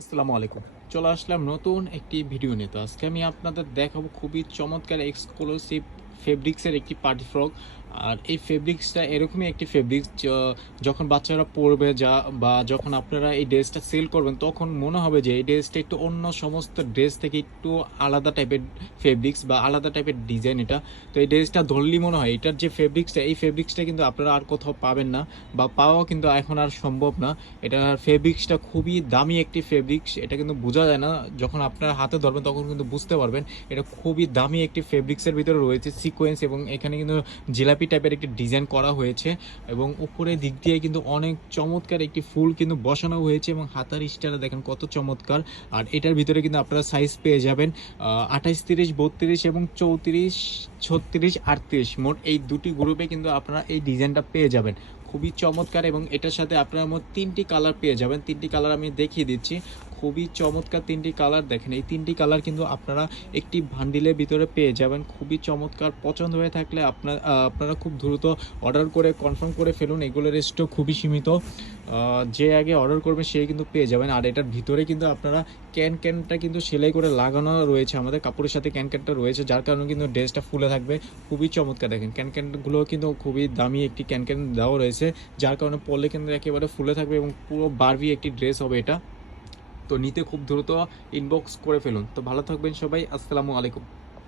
আসসালামু আলাইকুম। চলে আসলাম নতুন একটি ভিডিও নিয়ে। তো আজকে আমি আপনাদের দেখাবো খুবই চমৎকার এক্সক্লুসিভ ফেব্রিক্সের একটি পার্টি ফ্রক। আর এই ফেব্রিক্সটা এরকমই একটি ফেব্রিক্স যখন বাচ্চারা পরবে বা যখন আপনারা এই ড্রেসটা সেল করবেন তখন মনে হবে যে এই ড্রেসটা একটু অন্য সমস্ত ড্রেস থেকে একটু আলাদা টাইপের ফেব্রিক্স বা আলাদা টাইপের ডিজাইন এটা। তো এই ড্রেসটা ধরলেই মনে হয় এটার যে ফেব্রিক্সটা এই ফেব্রিক্সটা কিন্তু আপনারা আর কোথাও পাবেন না বা পাওয়াও কিন্তু এখন আর সম্ভব না। এটার ফেব্রিক্সটা খুবই দামি একটি ফেব্রিক্স, এটা কিন্তু বোঝা যায় না, যখন আপনার হাতে ধরবেন তখন কিন্তু বুঝতে পারবেন। এটা খুবই দামি একটি ফেব্রিক্সের ভিতরে রয়েছে সিকোয়েন্স এবং এখানে কিন্তু জিলাপি টাইপের একটি ডিজাইন করা হয়েছে এবং উপরের দিক দিয়ে কিন্তু অনেক চমৎকার একটি ফুল কিন্তু বসানো হয়েছে এবং হাতার স্টাইলটা দেখেন কত চমৎকার। আর এটার ভিতরে কিন্তু আপনারা সাইজ পেয়ে যাবেন 28, 30, 32 এবং 34, 36, 38 মোট এই দুটি গ্রুপে কিন্তু আপনারা এই ডিজাইনটা পেয়ে যাবেন। খুবই চমৎকার এবং এটার সাথে আপনারা মোট 3টি কালার পেয়ে যাবেন। 3টি কালার আমি দেখিয়ে দিচ্ছি। খুবই চমৎকার 3টি কালার, দেখেন এই 3টি কালার কিন্তু আপনারা একটি বান্ডিলের ভিতরে পেয়ে যাবেন। খুবই চমৎকার, পছন্দ হয়ে থাকলে আপনারা খুব দ্রুত অর্ডার করে কনফার্ম করে ফেলুন। এগুলোর স্টক খুবই সীমিত, যে আগে অর্ডার করবে সেই কিন্তু পেয়ে যাবেন। আর এটার ভিতরে কিন্তু আপনারা ক্যানটা কিন্তু সেলাই করে লাগানো রয়েছে, আমাদের কাপড়ের সাথে ক্যানটা রয়েছে, যার কারণে কিন্তু ড্রেসটা ফুলে থাকবে। খুবই চমৎকার, দেখেন ক্যানগুলো কিন্তু খুবই দামি একটি ক্যান দেওয়া রয়েছে, যার কারণে পরলে কিন্তু একেবারে ফুলে থাকবে এবং পুরো বারবি একটি ড্রেস হবে এটা। তো নিতে খুব দ্রুত ইনবক্স করে ফেলুন। তো ভালো থাকবেন সবাই, আসসালামু আলাইকুম।